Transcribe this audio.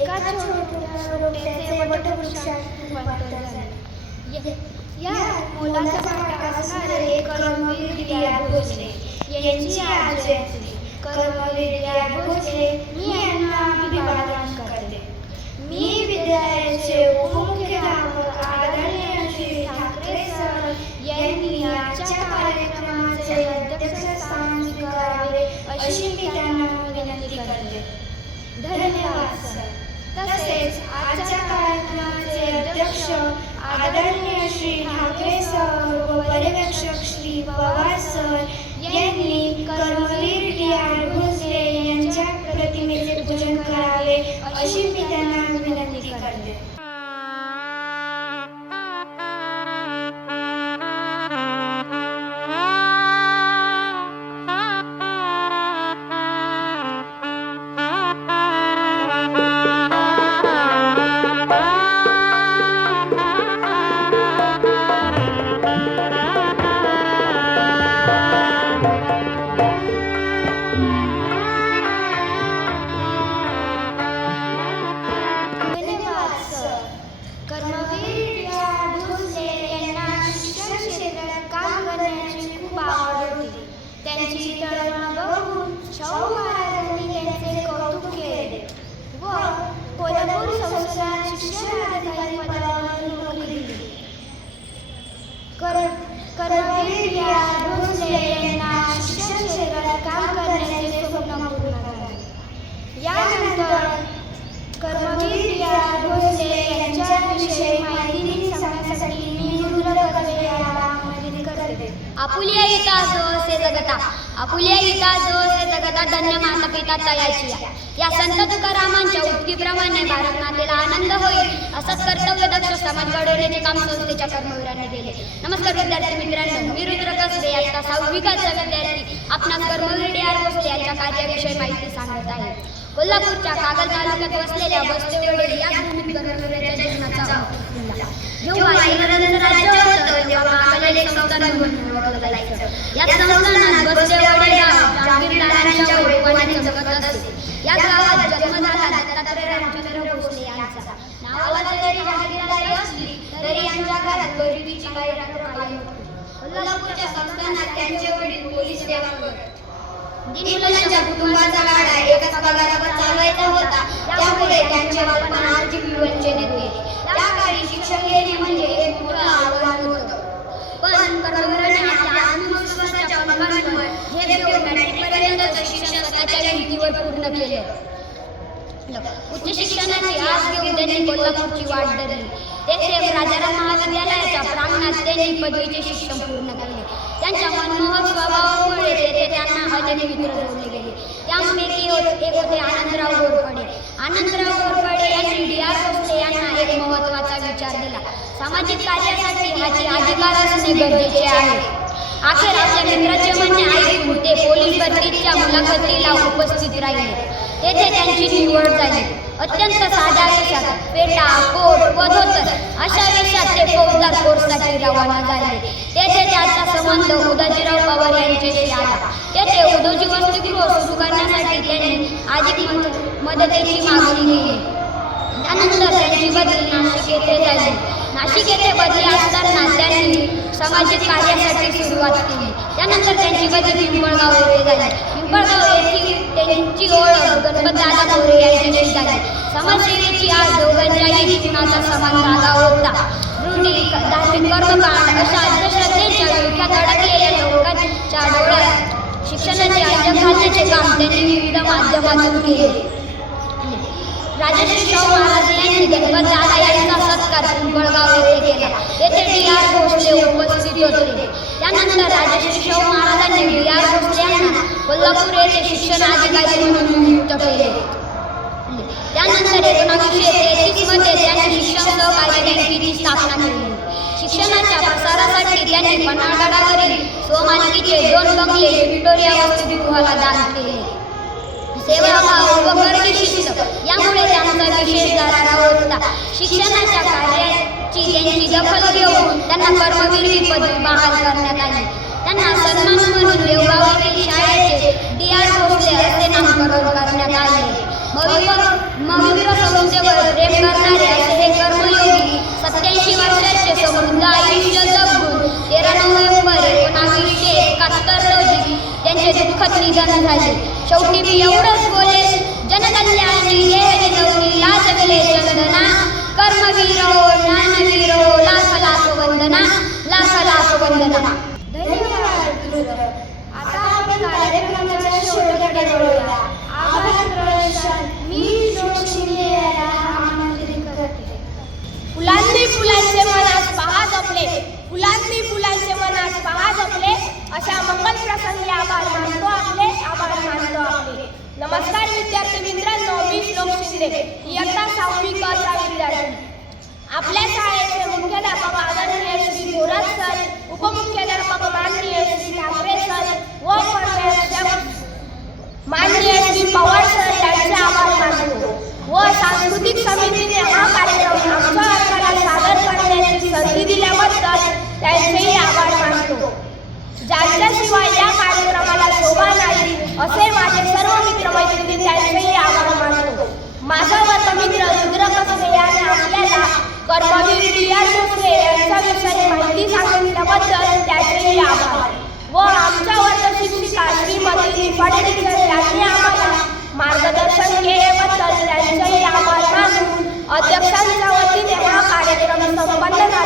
एका वटवृक्षात रूपांतर झाले या मोलाचा वाटा असणारे कर्मवीर डी.आर. भोसले. यांची कर्मवीर भोसले मी यांना अभिवादन करते. मी विद्यालयाचे उपमुख्याध्यापक आदरणीय श्री ठाकरे सर यांनी आजच्या कार्यक्रमाचे अध्यक्षस्थान स्वीकारावे अशी मी त्यांना विनंती करते. धन्यवाद सर. तसेच आजच्या कार्यक्रमाचे अध्यक्ष आदरणीय श्री ठाकरे सर व पर्यवेक्षक श्री पवार सर यांनी कर्म त्यांची तळमळ बघून शाहू महाराजांनी त्यांचे कौतुक केले व कोल्हापूर शिक्षण अधिकारी पदावर नोकरी दिली. कर कर्मवीर या भोसले यांना शिक्षण क्षेत्रात काम करण्याचे स्वप्न पूर्ण झाले. यानंतर कर्मवीर या भोसले यांच्याविषयी माहिती आपुलिया गीता जो असे जगता। आपुलिया गीता जो असे जगता धन्य माता पिता तयाची या संत तुकारामांच्या उक्तीप्रमाणे भारत मातेला आनंद होईल असंच कर्तव्य दक्ष समाज घडवण्याचे काम संस्थेच्या कर्मवीरांनी केले. नमस्कार विद्यार्थी मित्रांनो मी रुद्र कसबे आता सहाविकाचा विद्यार्थी आपणास कर्मवीर डी आर भोसले यांच्या कार्याविषयी माहिती सांगत आहे. कोल्हापूरच्या कागल तालुक्यात वसलेल्या बसतेवडे या भूमीत कर्मवीराच्या कोल्हापूरच्या संस्थानात त्यांचे वडील पोलीस सेवा करत मुलांच्या कुटुंबाचा गाडा एकाच पगारावर चालवायचा होता त्यामुळे त्यांचे बालपण आर्थिक विवंचनेत गेले. त्या काळी शिक्षण घेणे म्हणजे एक मोठं आव्हान होतं पण कर्मवीरांनी आपल्या आत्मविश्वासाच्या पंखांवर झेप घेऊन मॅट्रिकपर्यंतचं शिक्षण स्वतःच्या पूर्ण केले. उच्च शिक्षणाची आज घेऊन त्यांनी कोल्हापूरची वाट धरली. तेथे राजाराम महाविद्यालयाच्या प्रांगणात त्यांनी पदवीचे शिक्षण पूर्ण केले. त्यांच्या मनमोहक स्वभावामुळे तेथे त्यांना अजनी मित्र जोडले गेले. त्यापैकी एक होते आनंदराव घोरपडे आनंदराव घोरपडे यांनी डी आर भोसले यांना एक महत्त्वाचा विचार दिला. सामाजिक कार्यासाठी हाची अधिकार असणे गरजेचे आहे. अखेर आपल्या मित्राचे म्हणणे ऐकून ते उपस्थित तेथे त्यांची निवड झाली. अत्यंत साध्या वेशात पेटा कोट व धोतर अशा वेशात ते फौजदार कोर्ससाठी रवाना झाले. तेथे त्याचा संबंध उदाजीराव पवार यांच्याशी आला तेथे उदोजी वसतिगृह सुरू करण्यासाठी त्यांनी अधिक मदतीची मागणी केली. त्यानंतर त्यांची बदली नाशिक येथे झाली. नाशिक येथे बदली असताना त्यांनी सामाजिक कार्यासाठी सुरुवात केली. त्यानंतर त्यांची बदली पिंपळगाव येथे झाली. त्यांची ओळख गणपतदादा मोरे यांच्याशी झाली समाजसेवेची आज दोघांच्याही जीवनाचा समान धागा होता. रूढी धार्मिक कर्मकांड अशा अंधश्रद्धेच्या अडकलेल्या लोकांच्या डोळ्यात शिक्षणाचे अंजन काम त्यांनी विविध माध्यमातून केले. राजश्री शाहू महाराज यांनी दादा यांचा सत्कार पिंपळगाव येथे केला. येथे डी आर भोसले उपस्थित होते. त्यानंतर राजश्री शाहू महाराजांनी डी आर कोल्हापूर येथे शिक्षण अधिकारी म्हणून नियुक्त केले. त्यानंतर एकोणीसशे तेहतीसमध्ये त्यांनी शिक्षण सहकारी बँकेची स्थापना केली. शिक्षणाच्या प्रसारासाठी त्यांनी पन्हाळगडावरील स्वमालकीचे दोन बंगले व्हिक्टोरिया वसतिगृहाला दान केले. सेवाभाव व गर्दी यामुळे त्यांचा विशेष दरारा होता शिक्षणाच्या कार्याची त्यांची दखल घेऊन त्यांना कर्मवीर पदवी बहाल करण्यात आली. त्यांना सन्मान म्हणून देवगाव शाळेचे डी आर भोसले असे नामकरण करण्यात आले. पवित्र संस्थेवर प्रेम करणारे असे हे कर्मयोगी सत्याऐंशी वर्षाचे समृद्ध आयुष्य जगून तेरा नोव्हेंबर एकोणावीसशे एकाहत्तर रोजी त्यांचे दुःखद निधन झाले. शेवटी मी एवढंच बोले अशा प्रसंगी आभार मानतो आपले आभार मानतो आपले नमस्कार विद्यार्थी मित्रांनो मी श्लोक शिंदे. इयत्ता सहावी क चा विद्यार्थी. आपल्या शाळेचे मुख्याध्यापक आदरणीय श्री थोरात सर उपमुख्याध्यापक माननीय श्री ठाकरे सर व पर्यवेक्षक माननीय श्री पवार सर यांचे आभार मानतो व सांस्कृतिक समितीने हा कार्यक्रम आमच्या वर्गाला सादर करण्याची संधी दिल्याबद्दल त्यांचेही आभार मानतो ज्यांच्याशिवाय या कार्यक्रमाला शोभा नाही असे माझे सर्व मित्र मैत्रिणी त्यांचेही आभार मानतो. माझा वर्तमित्र रुद्र कसबे याने आपल्याला कर्मवीर डी आर भोसले यांच्याविषयी माहिती सांगितल्याबद्दल त्याचेही आभार. व आमच्या वर्ग शिक्षिका श्रीमती निफाडे टीचर यांनी आम्हाला मार्गदर्शन केल्याबद्दल त्यांचेही आभार मानून अध्यक्षांच्या वतीने हा कार्यक्रम संपन्न झाला.